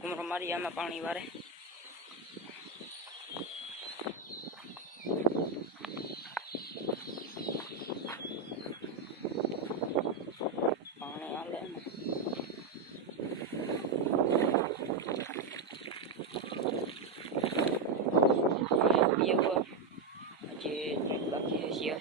કુમરો મારી આમાં પાણી વારે પાણી હાલે બાકી છે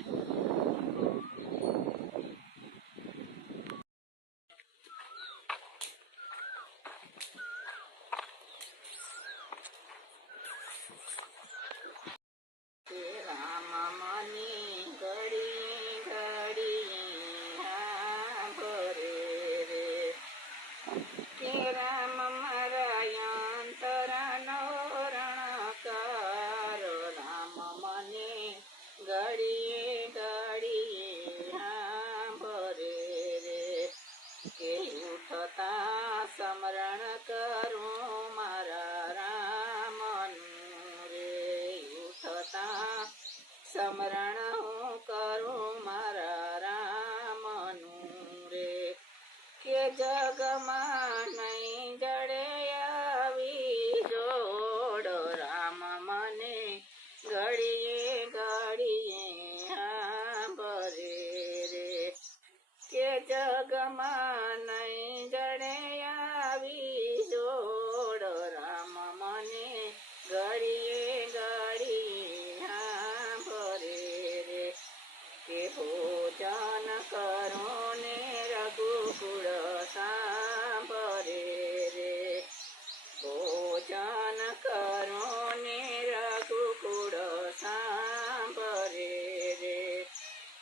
સમરણ કરું મારા રામનું રે ઉઠતા સમરણ હું કરું મારા રામનું રે કે જગમાં નહીં જડે આવી જોડ રામ મને ઘડીએ ઘડીએ સાંભળે રે કે જગમાં નહીં જડે આવી જોડ રામ મને ઘડીએ ઘડીએ સાંભળે રે કે ભોજન કરો ને રઘુકુળ સાંભળે રે ભોજન કરો ને રઘુકુળ સાંભળે રે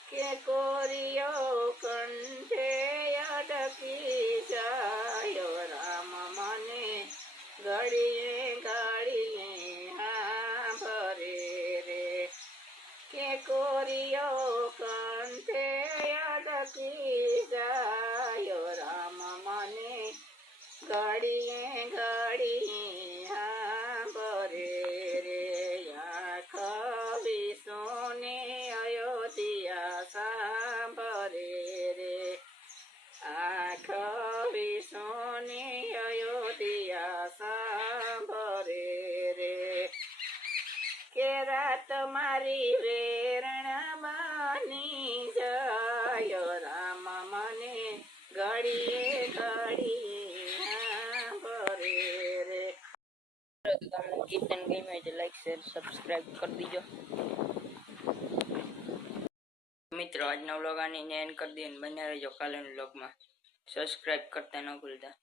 કે કોરિયો કંઠે અડકી જાય રામ મને ઘડીએ ઘડીએ સાંભળે રે કે કોરિયો કંઠે અડકી જાય રામ મને ઘડીએ ઘડીએ સાંભળે રે આંખ વિસોને અયોધ્યા સાંભળે રે આંખ વિસોને અયોધ્યા સાંભળે રે કે રાત મારી વેરણ બની જાય રામ મને ઘડીએ ઘડીએ સાંભળે રે તમને કીર્તન ગમ્યું તો લાઈક શેર સબસ્ક્રાઇબ કરી દીજો મિત્રો. આજનો વ્લોગ આની એન્ડ કરી દઈએ, બન્યા રહેજો કાલેના વ્લોગમાં. સબસ્ક્રાઇબ કરતા ન ભૂલતા.